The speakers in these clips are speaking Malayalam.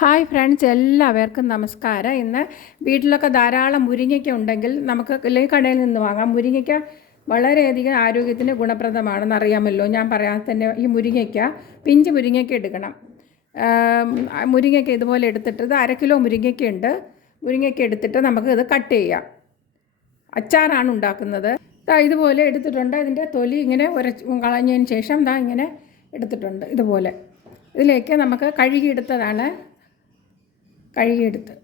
ഹായ് ഫ്രണ്ട്സ് എല്ലാവർക്കും നമസ്കാരം. ഇന്ന് വീട്ടിലൊക്കെ ധാരാളം മുരിങ്ങയ്ക്ക ഉണ്ടെങ്കിൽ നമുക്ക് അല്ലെങ്കിൽ കടയിൽ നിന്ന് വാങ്ങാം. മുരിങ്ങയ്ക്ക വളരെയധികം ആരോഗ്യത്തിന് ഗുണപ്രദമാണെന്ന് അറിയാമല്ലോ. ഞാൻ പറയാതെ തന്നെ ഈ മുരിങ്ങയ്ക്ക പിഞ്ച് മുരിങ്ങയ്ക്ക എടുക്കണം. മുരിങ്ങയ്ക്ക ഇതുപോലെ എടുത്തിട്ട് ഇത് അര കിലോ മുരിങ്ങയ്ക്ക ഉണ്ട്. മുരിങ്ങയ്ക്ക എടുത്തിട്ട് നമുക്ക് ഇത് കട്ട് ചെയ്യാം. അച്ചാറാണ് ഉണ്ടാക്കുന്നത്. ഇതുപോലെ എടുത്തിട്ടുണ്ട്. ഇതിന്റെ തൊലി ഇങ്ങനെ ഉരച്ച് കളഞ്ഞതിന് ശേഷം ദാ ഇങ്ങനെ എടുത്തിട്ടുണ്ട് ഇതുപോലെ. ഇതിലേക്ക് നമുക്ക് കഴുകിയെടുത്തതാണ്. കഴുകിയെടുത്ത്.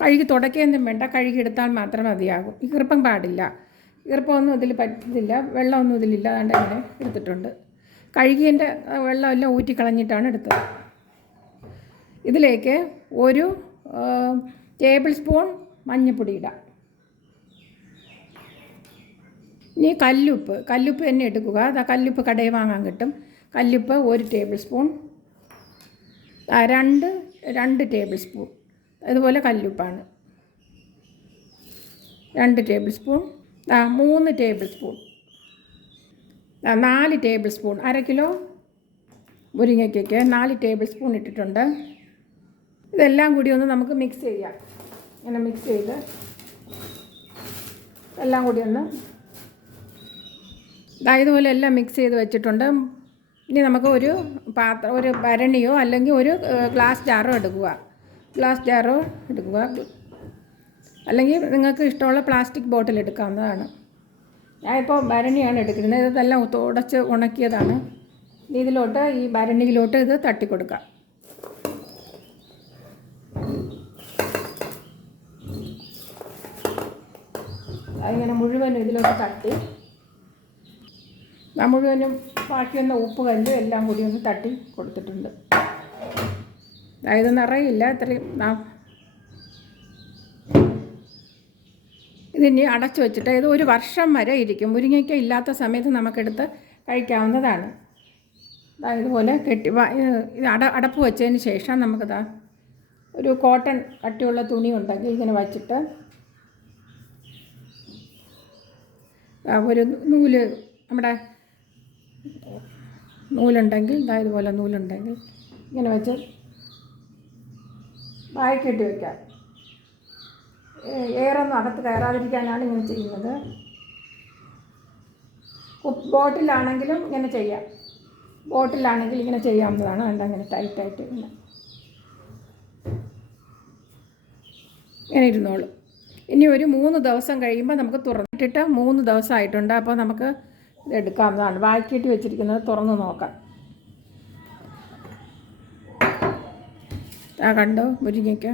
കഴുകി തുടയ്ക്കൊന്നും വേണ്ട. കഴുകിയെടുത്താൽ മാത്രം മതിയാകും. ഈർപ്പം പാടില്ല. ഈർപ്പമൊന്നും ഇതിൽ പറ്റത്തില്ല വെള്ളമൊന്നും ഇതിലില്ല. ഇങ്ങനെ എടുത്തിട്ടുണ്ട്. കഴുകിയതിന്റെ വെള്ളമെല്ലാം ഊറ്റിക്കളഞ്ഞിട്ടാണ് എടുത്തത്. ഇതിലേക്ക് ഒരു ടേബിൾ സ്പൂൺ മഞ്ഞൾപ്പൊടി ഇടാം. ഇനി കല്ലുപ്പ്. കല്ലുപ്പ് തന്നെ എടുക്കുക. അതാ കല്ലുപ്പ് കടയിൽ വാങ്ങാൻ കിട്ടും. കല്ലുപ്പ് ഒരു ടേബിൾ സ്പൂൺ. രണ്ട് രണ്ട് ടേബിൾ സ്പൂൺ. അതുപോലെ കല്ലുപ്പാണ്. രണ്ട് ടേബിൾ സ്പൂൺ. ആ മൂന്ന് ടേബിൾ സ്പൂൺ. ആ നാല് ടേബിൾ സ്പൂൺ. അര കിലോ മുരിങ്ങയ്ക്കൊക്കെ നാല് ടേബിൾ സ്പൂൺ ഇട്ടിട്ടുണ്ട്. ഇതെല്ലാം കൂടി ഒന്ന് നമുക്ക് മിക്സ് ചെയ്യാം. ഇങ്ങനെ മിക്സ് ചെയ്ത് എല്ലാം കൂടി ഒന്ന്. ഇതായതുപോലെ എല്ലാം മിക്സ് ചെയ്ത് വെച്ചിട്ടുണ്ട്. ഇനി നമുക്ക് ഒരു പാത്രം ഒരു ഭരണിയോ അല്ലെങ്കിൽ ഒരു ഗ്ലാസ് ജാറോ എടുക്കുക. ഗ്ലാസ് ജാറോ എടുക്കുക. അല്ലെങ്കിൽ നിങ്ങൾക്ക് ഇഷ്ടമുള്ള പ്ലാസ്റ്റിക് ബോട്ടിൽ എടുക്കാവുന്നതാണ്. ഞാനിപ്പോൾ ഭരണിയാണ് എടുക്കുന്നത്. ഇതെല്ലാം തുടച്ച് ഉണക്കിയതാണ്. ഇതിലോട്ട് ഈ ഭരണിയിലോട്ട് ഇത് തട്ടിക്കൊടുക്കാം അതിങ്ങനെ മുഴുവനും ഇതിലോട്ട് തട്ടി. ആ മുഴുവനും ബാക്കി വന്ന ഉപ്പ് കല്ലും എല്ലാം കൂടി ഒന്ന് തട്ടി കൊടുത്തിട്ടുണ്ട്. അതായത് നിറയില്ല ഇത്രയും ഇതിനി അടച്ചു വെച്ചിട്ട് ഇത് ഒരു വർഷം വരെ ഇരിക്കും. മുരിങ്ങയ്ക്ക ഇല്ലാത്ത സമയത്ത് നമുക്കെടുത്ത് കഴിക്കാവുന്നതാണ്. ഇതുപോലെ കെട്ടി അട അടപ്പ് വെച്ചതിന് ശേഷം നമുക്കിതാ ഒരു കോട്ടൺ കട്ടിയുള്ള തുണി ഉണ്ടെങ്കിൽ ഇങ്ങനെ വച്ചിട്ട് ഒരു നൂൽ നമ്മുടെ നൂലുണ്ടെങ്കിൽ ഇതാ ഇതുപോലെ നൂലുണ്ടെങ്കിൽ ഇങ്ങനെ വെച്ച് വായിക്കിട്ട് വയ്ക്കാം ഏറൊന്നും അകത്ത് കയറാതിരിക്കാനാണ് ഇങ്ങനെ ചെയ്യുന്നത്. ബോട്ടിലാണെങ്കിലും ഇങ്ങനെ ചെയ്യാം. ബോട്ടിലാണെങ്കിൽ ഇങ്ങനെ ചെയ്യാവുന്നതാണ്. അതുകൊണ്ട് അങ്ങനെ ടൈറ്റായിട്ട് ഇങ്ങനെ. ഇങ്ങനെ ഇരുന്നോളൂ. ഇനി ഒരു മൂന്ന് ദിവസം കഴിയുമ്പോൾ നമുക്ക് തുറന്നിട്ടിട്ട് മൂന്ന് ദിവസം ആയിട്ടുണ്ട് അപ്പോൾ നമുക്ക് എടുക്കാവുന്നതാണ്. വാക്കിയിട്ട് വെച്ചിരിക്കുന്നത് തുറന്ന് നോക്കാം. ആ കണ്ടോ? മുരിങ്ങയ്ക്ക.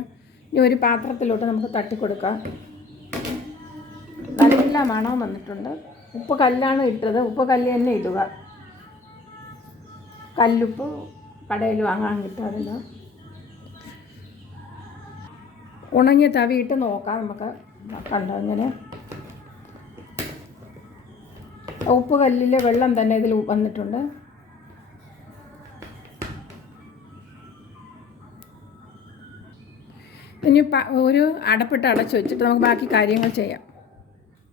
ഇനി ഒരു പാത്രത്തിലോട്ട് നമുക്ക് തട്ടിക്കൊടുക്കാം. നല്ല മണം വന്നിട്ടുണ്ട്. ഉപ്പ് കല്ലാണ് ഇട്ടത്. ഉപ്പ് കല്ല് തന്നെ ഇടുക. കല്ലുപ്പ് കടയിൽ വാങ്ങാൻ കിട്ടാറില്ല. ഉണങ്ങിയ തവിയിട്ട് നോക്കാം നമുക്ക്. കണ്ടോ ഇങ്ങനെ? ഉപ്പ് കല്ലിലെ വെള്ളം തന്നെ ഇതിൽ വന്നിട്ടുണ്ട്. ഇനി ഒരു അടപ്പിട്ട് അടച്ച് വെച്ചിട്ട് നമുക്ക് ബാക്കി കാര്യങ്ങൾ ചെയ്യാം.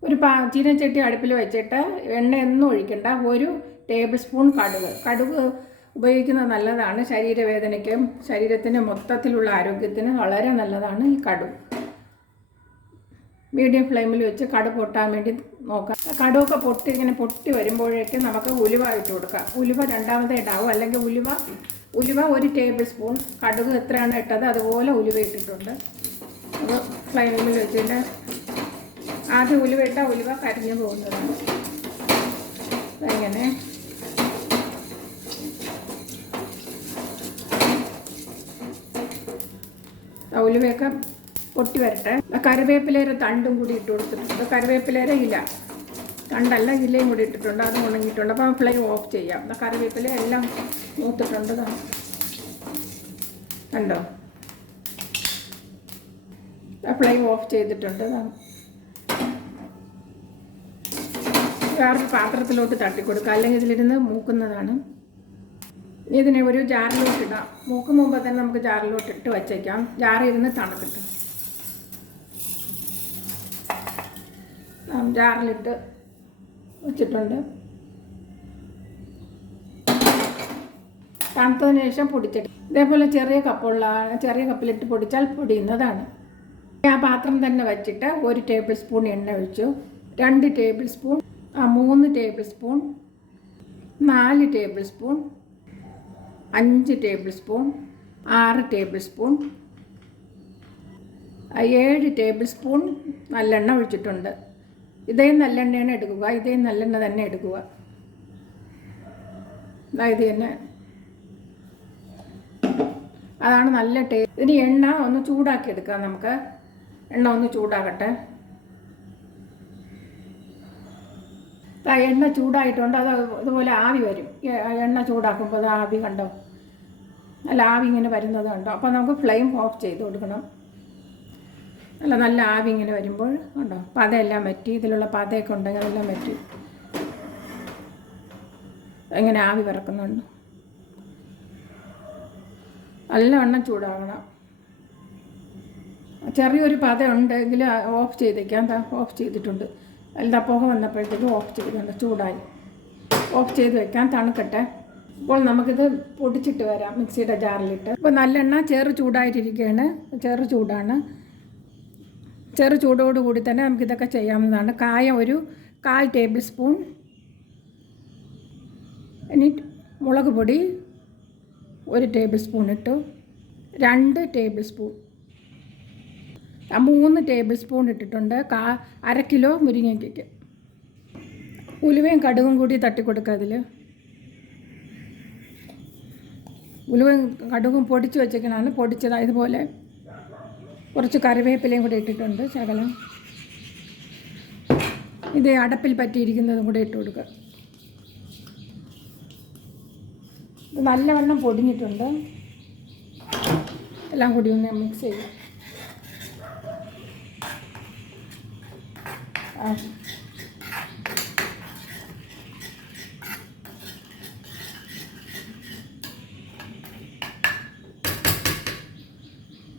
ഒരു പാ ചീനച്ചട്ടി അടുപ്പിൽ വെച്ചിട്ട് എണ്ണ എണ്ണയൊന്നും ഒഴിക്കണ്ട. ഒരു ടേബിൾ സ്പൂൺ കടുക്. കടുക് ഉപയോഗിക്കുന്നത് നല്ലതാണ്. ശരീരവേദനയ്ക്കും ശരീരത്തിന് മൊത്തത്തിലുള്ള ആരോഗ്യത്തിന് വളരെ നല്ലതാണ് ഈ കടുക്. മീഡിയം ഫ്ലെയിമിൽ വെച്ച് കടു പൊട്ടാൻ വേണ്ടി നോക്കാം. കടുവൊക്കെ പൊട്ടി ഇങ്ങനെ പൊട്ടി വരുമ്പോഴേക്ക് നമുക്ക് ഉലുവ ഇട്ട് കൊടുക്കാം. ഉലുവ രണ്ടാമതേ ഇടാവും അല്ലെങ്കിൽ ഉലുവ ഉലുവ ഒരു ടേബിൾ സ്പൂൺ. കടുക് എത്രയാണ് ഇട്ടത് അതുപോലെ ഉലുവ ഇട്ടിട്ടുണ്ട്. അത് ഫ്ലെയിമിൽ വെച്ചിട്ട് ആദ്യം ഉലുവ ഇട്ടാൽ ഉലുവ കരിഞ്ഞു പോകുന്നതാണ്. അങ്ങനെ ഉലുവയൊക്കെ പൊട്ടി വരട്ടെ. കറിവേപ്പിലേര തണ്ടും കൂടി ഇട്ട് കൊടുത്തിട്ടുണ്ട്. കറിവേപ്പിലേര ഇല. തണ്ടല്ല ഇലയും കൂടി ഇട്ടിട്ടുണ്ട്. അതും ഉണങ്ങിയിട്ടുണ്ട്. അപ്പോൾ ഫ്ലെയിം ഓഫ് ചെയ്യാം. കറിവേപ്പില എല്ലാം മൂത്തിട്ടുണ്ട്. കണ്ടോ? ഫ്ലെയിം ഓഫ് ചെയ്തിട്ടുണ്ട്. വേറൊരു പാത്രത്തിലോട്ട് തട്ടിക്കൊടുക്കുക. അല്ലെങ്കിൽ ഇതിലിരുന്ന് മൂക്കുന്നതാണ്. ഇതിനെ ഒരു ജാറിലോട്ടിടാം മൂക്കും മുമ്പ് തന്നെ നമുക്ക് ജാറിലോട്ട് ഇട്ട് വച്ചേക്കാം. ജാറിൽ ഇരുന്ന് തണുക്കിട്ട് ആ, ജാറിലിട്ട് വെച്ചിട്ടുണ്ട്. തണുത്തതിന് ശേഷം പൊടിച്ചെടുക്കും ഇതേപോലെ ചെറിയ കപ്പുള്ള ചെറിയ കപ്പിലിട്ട് പൊടിച്ചാൽ പൊടിയുന്നതാണ്. ആ പാത്രം തന്നെ വച്ചിട്ട് ഒരു ടേബിൾ സ്പൂൺ എണ്ണ ഒഴിച്ചു. രണ്ട് ടേബിൾ സ്പൂൺ മൂന്ന് ടേബിൾ സ്പൂൺ നാല് ടേബിൾ സ്പൂൺ അഞ്ച് ടേബിൾ സ്പൂൺ ആറ് ടേബിൾ സ്പൂൺ ഏഴ് ടേബിൾ സ്പൂൺ നല്ലെണ്ണ ഒഴിച്ചിട്ടുണ്ട്. ഇതേ നല്ലെണ്ണയാണ് എടുക്കുക ഇതേ നല്ലെണ്ണ തന്നെ എടുക്കുക. അതായത് തന്നെ. അതാണ് നല്ല ടേസ്റ്റ് ഇനി എണ്ണ ഒന്ന് ചൂടാക്കി എടുക്കാം നമുക്ക്. എണ്ണ ഒന്ന് ചൂടാകട്ടെ. എണ്ണ ചൂടായിട്ടുണ്ട് അത് ഇതുപോലെ ആവി വരും. എണ്ണ ചൂടാക്കുമ്പോൾ അത് ആവി കണ്ടോ? അല്ല ആവി ഇങ്ങനെ വരുന്നത് കണ്ടോ? അപ്പോൾ നമുക്ക് ഫ്ലെയിം ഓഫ് ചെയ്ത് കൊടുക്കണം. അല്ല നല്ല ആവി ഇങ്ങനെ വരുമ്പോൾ ഉണ്ടോ? പതയെല്ലാം പറ്റി ഇതിലുള്ള പതയൊക്കെ ഉണ്ടെങ്കിൽ അതെല്ലാം പറ്റി എങ്ങനെ ആവി പറക്കുന്നുണ്ട്? നല്ലവണ്ണം ചൂടാകണം ചെറിയൊരു പത ഉണ്ടെങ്കിൽ ഓഫ് ചെയ്തേക്കാം. ഓഫ് ചെയ്തിട്ടുണ്ട്. എല്ലാ പുക വന്നപ്പോഴത്തേക്കും ഓഫ് ചെയ്തിട്ടുണ്ട്. ചൂടായി. ഓഫ് ചെയ്ത് വെക്കാം തണുക്കട്ടെ. ഇപ്പോൾ നമുക്കിത് പൊടിച്ചിട്ട് വരാം മിക്സിയുടെ ജാറിലിട്ട്. ഇപ്പോൾ നല്ലെണ്ണ ചെറു ചൂടായിട്ടിരിക്കുകയാണ്. ചെറു ചൂടാണ്. ചെറു ചൂടോടുകൂടി തന്നെ നമുക്കിതൊക്കെ ചെയ്യാവുന്നതാണ്. കായം ഒരു കാൽ ടേബിൾ സ്പൂൺ. ഇനി മുളക് പൊടി ഒരു ടേബിൾ സ്പൂൺ ഇട്ടു. രണ്ട് ടേബിൾ സ്പൂൺ. മൂന്ന് ടേബിൾ സ്പൂൺ ഇട്ടിട്ടുണ്ട്. കാ അര കിലോ മുരിങ്ങയ്ക്കയ്ക്ക്. ഉലുവയും കടുകും കൂടി തട്ടിക്കൊടുക്കുക അതിൽ ഉലുവയും കടുകും പൊടിച്ച് വെച്ചേക്കണാണ് പൊടിച്ചത്. ഇതുപോലെ കുറച്ച് കറിവേപ്പിലയും കൂടി ഇട്ടിട്ടുണ്ട്. ശകലം ഇത് അടപ്പിൽ പറ്റിയിരിക്കുന്നതും കൂടി ഇട്ട് കൊടുക്കുക. ഇത് നല്ലവണ്ണം പൊടിഞ്ഞിട്ടുണ്ട്. എല്ലാം കൂടി ഒന്ന് മിക്സ് ചെയ്യും ആ.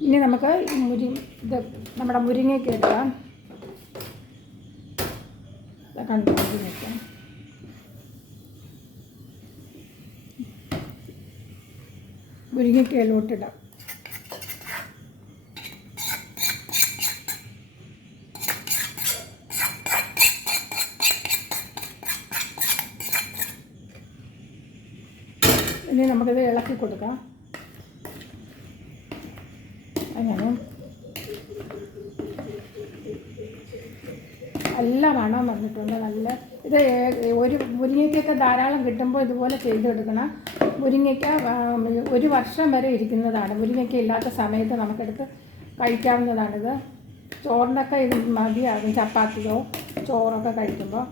ഇനി നമുക്ക് മുരി ഇത് നമ്മുടെ മുരിങ്ങയ്ക്ക് എടുക്കാം. കണ്ടോ മുരിങ്ങയ്ക്കയിലോട്ടിടാം ഇനി നമുക്കിത് ഇളക്കി കൊടുക്കാം. അങ്ങനെ. നല്ല മണം വന്നിട്ടുണ്ട് നല്ല ഇത് ഒരു മുരിങ്ങയ്ക്കൊക്കെ ധാരാളം കിട്ടുമ്പോൾ ഇതുപോലെ ചെയ്തെടുക്കണം. മുരിങ്ങയ്ക്ക ഒരു വർഷം വരെ ഇരിക്കുന്നതാണ്. മുരിങ്ങയ്ക്ക ഇല്ലാത്ത സമയത്ത് നമുക്കെടുത്ത് കഴിക്കാവുന്നതാണിത്. ചോറിനൊക്കെ ഇത് മതിയാകും ചപ്പാത്തിയോ ചോറൊക്കെ കഴിക്കുമ്പോൾ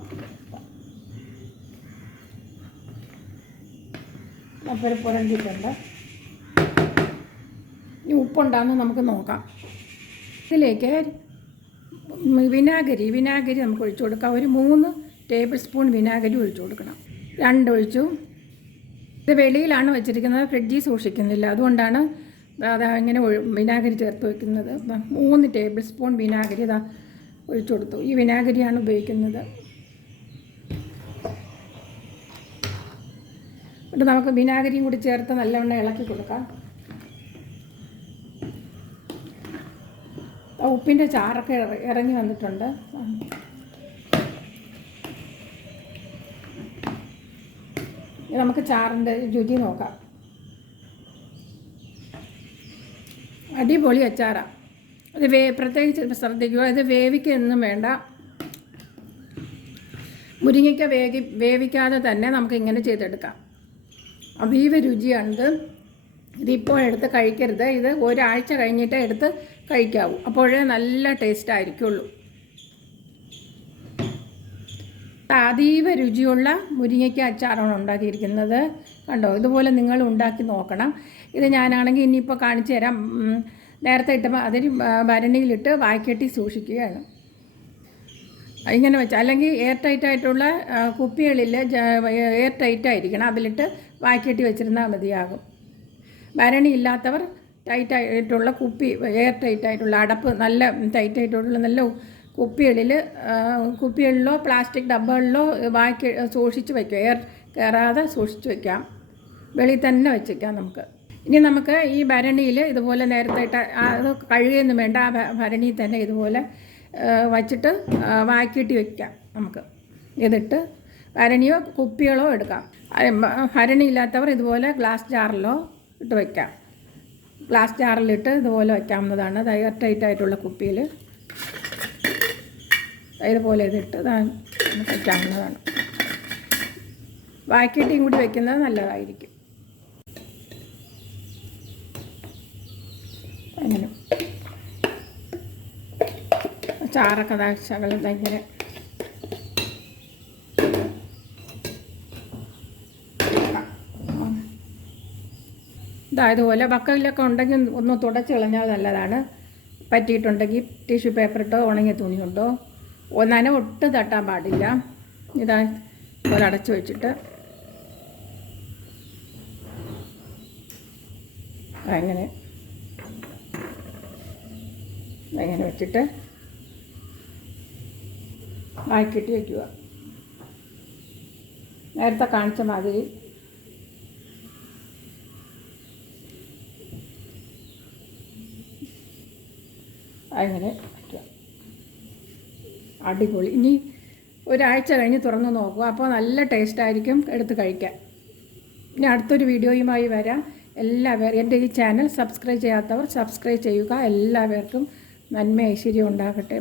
അപ്പോൾ പുരണ്ടിട്ടുണ്ട് ഇനി ഉപ്പുണ്ടാന്ന് നമുക്ക് നോക്കാം. ഇതിലേക്ക് വിനാഗിരി വിനാഗിരി നമുക്ക് ഒഴിച്ചു കൊടുക്കാം. ഒരു മൂന്ന് ടേബിൾ സ്പൂൺ വിനാഗിരി ഒഴിച്ചു കൊടുക്കണം. രണ്ടൊഴിച്ചു ഇത് വെളിയിലാണ് വെച്ചിരിക്കുന്നത് ഫ്രിഡ്ജിൽ സൂക്ഷിക്കുന്നില്ല. അതുകൊണ്ടാണ് അത് ഇങ്ങനെ വിനാഗിരി ചേർത്ത് വയ്ക്കുന്നത് മൂന്ന് ടേബിൾ സ്പൂൺ വിനാഗിരി ഇതാ ഒഴിച്ചു കൊടുത്തു. ഈ വിനാഗിരിയാണ് ഉപയോഗിക്കുന്നത്. എന്നിട്ട് നമുക്ക് വിനാഗിരിയും കൂടി ചേർത്ത് നല്ലവണ്ണം ഇളക്കി കൊടുക്കാം. ഉപ്പിന്റെ ചാറൊക്കെ ഇറ- ഇറങ്ങി വന്നിട്ടുണ്ട്. നമുക്ക് ചാറിന്റെ രുചി നോക്കാം. അടിപൊളി അച്ചാറാണ് അത് വേ പ്രത്യേകിച്ച് ശ്രദ്ധിക്കുക ഇത് വേവിക്കൊന്നും വേണ്ട. മുരിങ്ങയ്ക്ക വേവി വേവിക്കാതെ തന്നെ നമുക്ക് ഇങ്ങനെ ചെയ്തെടുക്കാം. അതീവ രുചിയാണിത്. ഇതിപ്പോൾ എടുത്ത് കഴിക്കരുത്. ഇത് ഒരാഴ്ച കഴിഞ്ഞിട്ട് എടുത്ത് കഴിക്കാവൂ. അപ്പോഴേ നല്ല ടേസ്റ്റ് ആയിരിക്കുള്ളൂ അതീവ രുചിയുള്ള മുരിങ്ങയ്ക്ക അച്ചാറാണ് ഉണ്ടാക്കിയിരിക്കുന്നത്. കണ്ടോ? ഇതുപോലെ നിങ്ങൾ ഉണ്ടാക്കി നോക്കണം. ഇത് ഞാനാണെങ്കിൽ ഇനിയിപ്പോൾ കാണിച്ചു തരാം. നേരത്തെ ഇട്ട് അതിന് ഭരണിയിലിട്ട് വായ്ക്കെട്ടി സൂക്ഷിക്കുകയാണ്. ഇങ്ങനെ വെച്ചാൽ അല്ലെങ്കിൽ എയർ ടൈറ്റ് ആയിട്ടുള്ള കുപ്പികളിൽ എയർ ടൈറ്റ് ആയിരിക്കണം. അതിലിട്ട് വായ്ക്കെട്ടി വെച്ചിരുന്നാൽ മതിയാകും. ഭരണി ഇല്ലാത്തവർ ടൈറ്റ് ആയിട്ടുള്ള കുപ്പി എയർ ടൈറ്റ് ആയിട്ടുള്ള അടപ്പ് നല്ല ടൈറ്റ് ആയിട്ടുള്ള നല്ല കുപ്പികളിൽ കുപ്പികളിലോ പ്ലാസ്റ്റിക് ഡബ്ബകളിലോ വാക്കി സൂക്ഷിച്ച് വയ്ക്കുക. എയർ കയറാതെ സൂക്ഷിച്ച് വയ്ക്കാം. വെളിയിൽ തന്നെ വെച്ചേക്കാം നമുക്ക്. ഇനി നമുക്ക് ഈ ഭരണിയിൽ ഇതുപോലെ നേരത്തെ അത് കഴുകുകയൊന്നും വേണ്ട. ആ ഭരണിയിൽ തന്നെ ഇതുപോലെ വച്ചിട്ട് വാക്കിയിട്ട് വെക്കാം നമുക്ക്. ഇതിട്ട് ഭരണിയോ കുപ്പികളോ എടുക്കാം. ഭരണി ഇല്ലാത്തവർ ഇതുപോലെ ഗ്ലാസ് ജാറിലോ ഇട്ട് വെക്കാം ഗ്ലാസ് ജാറിലിട്ട് ഇതുപോലെ വയ്ക്കാവുന്നതാണ് എയർ ടൈറ്റ് ആയിട്ടുള്ള കുപ്പിയിൽ. ഇതുപോലെ ഇതിട്ട് വയ്ക്കാവുന്നതാണ് വാക്കിട്ടിയും കൂടി വയ്ക്കുന്നത് നല്ലതായിരിക്കും. അങ്ങനെ. ചാറൊക്കെ ശകലം ഇങ്ങനെ ഇതാ ഇതുപോലെ വക്കയിലൊക്കെ ഉണ്ടെങ്കിൽ ഒന്ന് തുടച്ച് കളഞ്ഞാൽ നല്ലതാണ്. പറ്റിയിട്ടുണ്ടെങ്കിൽ ടിഷ്യൂ പേപ്പർ ഇട്ടോ ഉണങ്ങിയ തുണി കൊണ്ടോ ഒന്നന ഒട്ട് തട്ടാൻ പാടില്ല. ഇതാ ഇതുപോലെ അടച്ചു വെച്ചിട്ട്. അങ്ങനെ അങ്ങനെ വെച്ചിട്ട് ആക്കിയിട്ട് വയ്ക്കുക. നേരത്തെ കാണിച്ച മാതിരി അങ്ങനെ വയ്ക്കുക അടിപൊളി. ഇനി ഒരാഴ്ച കഴിഞ്ഞ് തുറന്ന് നോക്കുക. അപ്പോൾ നല്ല ടേസ്റ്റ് ആയിരിക്കും എടുത്ത് കഴിക്കാൻ. ഇനി അടുത്തൊരു വീഡിയോയുമായി വരാം. എല്ലാവരും എന്റെ ഈ ചാനൽ സബ്സ്ക്രൈബ് ചെയ്യാത്തവർ സബ്സ്ക്രൈബ് ചെയ്യുക. എല്ലാവർക്കും നന്മ ഐശ്വര്യം ഉണ്ടാകട്ടെ.